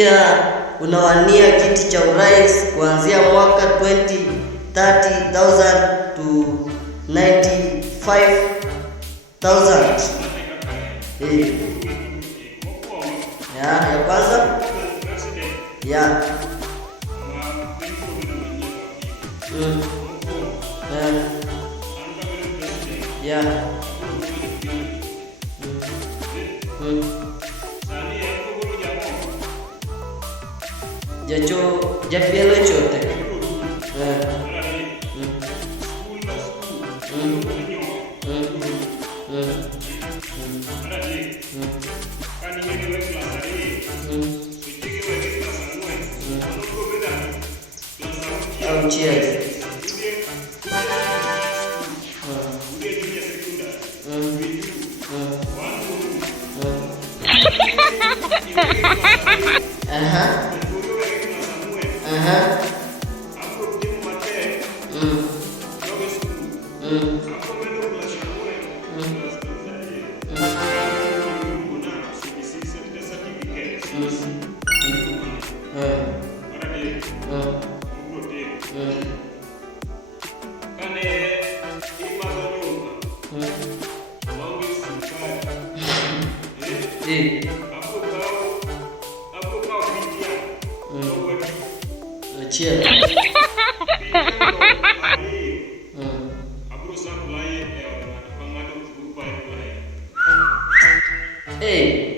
nasikia unawania kiti cha urais kuanzia mwaka 30,000 to 95,000. Ya kwanza? Ya. Ya. Jacho japielo chote. Cheers. Cheers.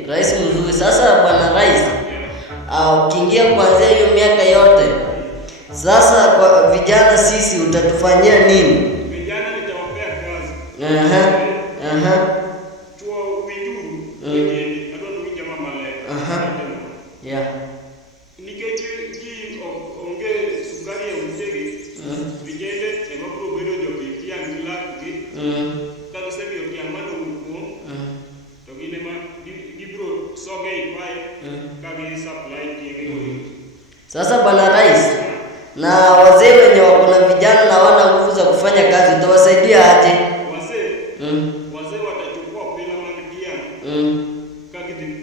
Rais mzuri. Sasa bwana rais, ukiingia kuanzia hiyo miaka yote, sasa kwa vijana sisi utatufanyia nini? Vijana nitawapea kazi. Tuwa windu wengine ado tuwinja mama le. Yeah. Nikeji onge sukari ya mtege. Vijende ema probedo jobi kia ngila ki. Kaka sebi yoki amado uko. Togine ma gibro soge ipai. Kage supply kienge goyo. Sasa bwana rais, na wazee wenye wako na vijana na wana nguvu za kufanya kazi utawasaidia aje? Wazee watachukua pila madiana. Kage tiku.